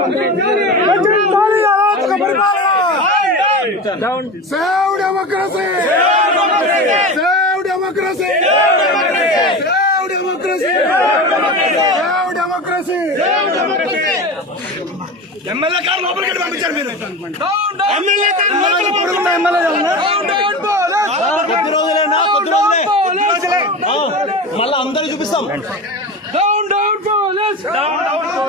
రచించాలి అరాచక పరిపాలన save democracy save democracy save democracy save democracy MLA car లోపలికి పంపించారు మీరు ఎమ్మెల్యే ఎమ్మెల్యే కొద్ది రోజులేనా కొద్ది రోజులే మళ్ళీ అందరూ చూపిస్తాం down down police down down police down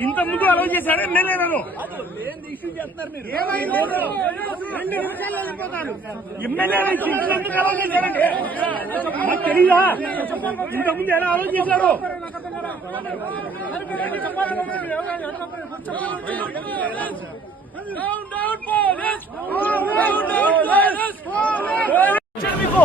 ఇంత ముందు అలౌ చేశాడు ఎమ్మెల్యే నన్ను ఎమ్మెల్యే ఎందుకు అలౌ తెలీదా ఇంత ముందు ఎలా అలౌ చేశారు డౌన్ డౌన్ డౌన్ పోలీస్ మీకు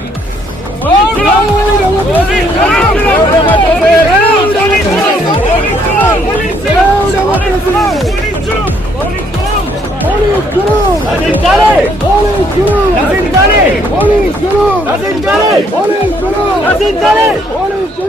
పోలీస్